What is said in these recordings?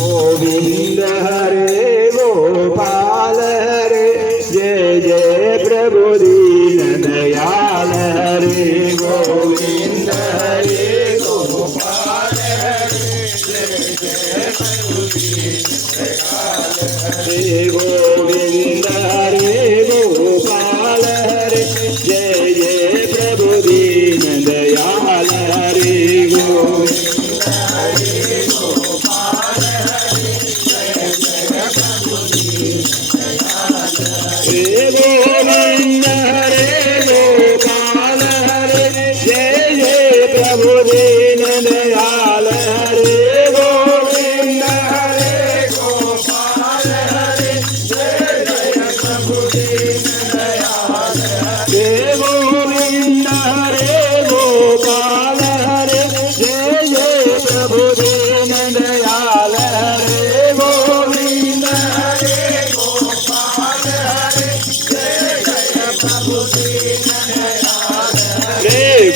गोविंद हरे गोपाल हरे जय जय प्रभु दीन दयाल हरे गोविंद हरे गोपाल हरे जय जय प्रभु दीन दयाल हरे गोविंद हरे गोपाल हरे जय जय प्रभु दीन दयाल हरे गोविंद हरे गोपाल गोविंद हरे गोपाल हरे जय जय प्रभु दीन दयाल हरे गोविंद हरे गोपाल हरे जय जय प्रभु दीन दयाल हरे गोविंद हरे गोपाल हरे जय जय प्रभु दीन दयाल हरे गोविंद हरे गोपाल हरे गोविंद हरे गोपाल हरे जय जय प्रभु दीन दयाल हरे गोविंद हरे गोपाल हरे जय जय प्रभु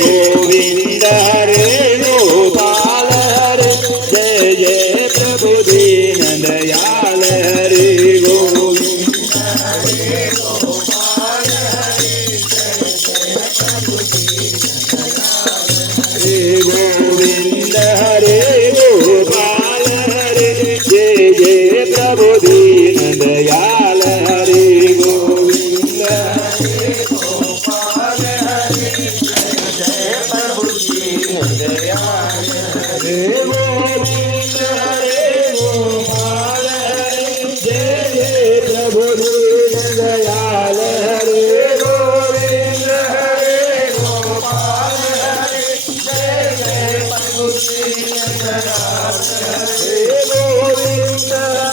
गोविंद हरे गोपाल हरे जय जय प्रभु दीन दयाल हरे गोविंद हरे गोपाल हरे जय प्रभु दीन दयाल हरे गोविंद हरे गोपाल हरे जय जय प्रभु दीन दयाल हरे गोविंद हरे गोपाल हरे जय जय प्रभु दीन दयाल हरे गोविंद हरे गोपाल हरे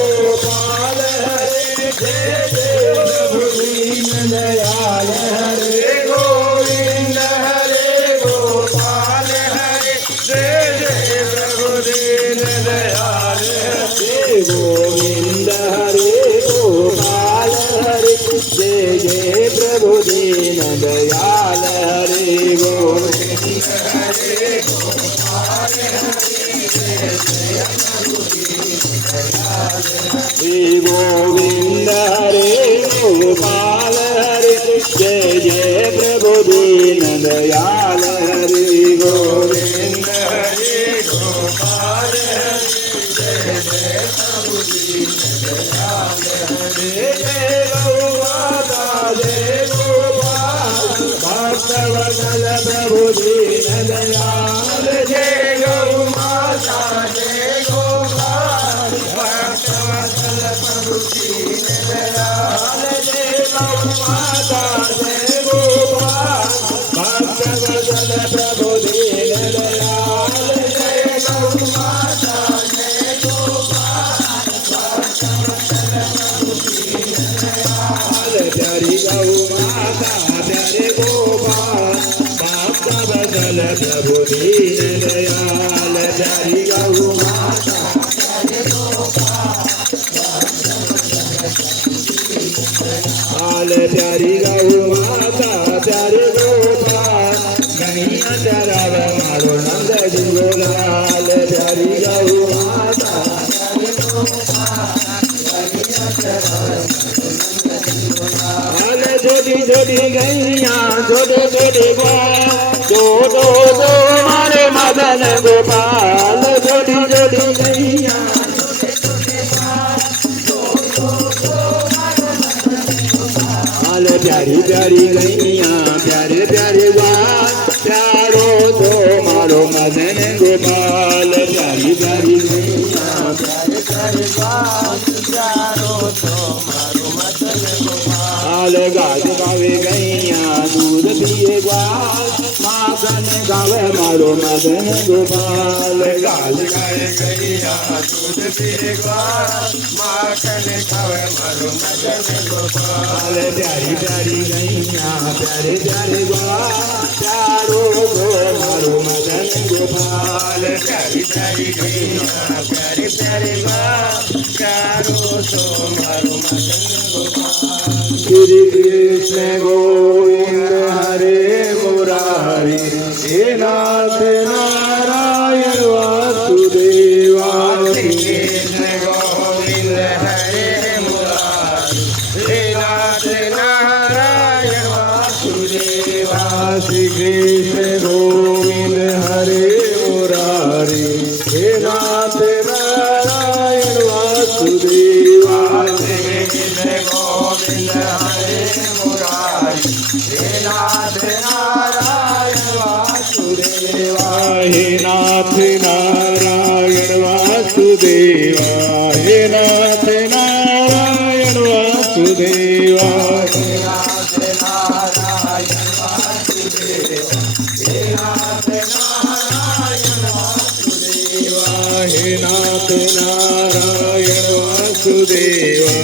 जय जय प्रभु दीन दयाल हरे गोविंद हरे गोपाल हरे जय जय प्रभु दीन दयाल हरे गोविंद हरे गोपाल हरे जय जय प्रभु दीन दयाल हरे गोविंद हरे गोपाल हरे जय जय प्रभु दीन दयाल हरे गोविंद हरे गोपाल हरे जय जय प्रभु दीन दयाल हरे गोविंद हरे गोपाल हरे जय जय प्रभु दीन दयाल हरे जय गौ माता जय गोपाल भक्तवत्सल प्रभु दीन दयाल जय गौ माता जय गोपाल भक्तवत्सल प्रभु दीन दयाल जय गौ माता जय गोपाल भक्तवत्सल प्रभु दीन दयाल जय गौ माता जय गोपाल भक्तवत्सल प्रभु दीन दयाल प्यारी गौ माता प्यारे गोपाल भक्तवत्सल प्रभु दीन दयाल प्यारी गौ माता प्यारे गोपाल प्यारी गौ माता प्यारे गोपाल गैया चराव मारो नंद जिंगोलाल प्यारी गौ माता प्यारे गोपाल गैया चराव छोटी छोटी गैया छोटे छोटे ग्वाल दो दो दो मारे मदन गोपाल छोटी छोटी गैया प्यारी प्यारी गैया प्यारे प्यारे ग्वाल प्यारो तो मारो मदन गोपाल प्यारी प्यारी गैया प्यारे प्यारे ग्वाल प्यारो तो मारो मदन गोपाल गाज गावे गैया दूध पिए ग्वाल माखन गावे मारो मदन गोपाल गाज गावे गैया दूध पिए ग्वाल माखन गावे मारो मदन गोपाल प्यारी प्यारी गैया प्यारे प्यारे ग्वाल प्यारो तो गोपाल प्यारी प्यारी गैया प्यारे प्यारे बाल प्यारो तो मारो मदन गोपाल श्री कृष्ण गोविंद हरे मुरारी हे नाथ नारायण वासुदेवा श्री कृष्ण गोविंद हरे मुरारी हे नाथ नारायण वासुदेवा श्री कृष्ण गोविंद हरे मुरारी हे नाथ नारायण वासुदेवा श्री कृष्ण गोविंद हरे मुरारी हे नाथ नारायण वासुदेवा हे नाथ नारायण वासुदेवा हे नाथ नारायण वासुदेवा हे नाथ नारायण वासुदेवा हे नाथ नारायण वासुदेवा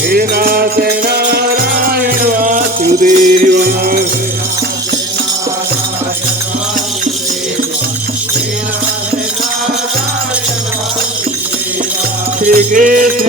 हे नाथ नारायण वासुदेवा हे नाथ नारायण वासुदेवा श्री कृष्ण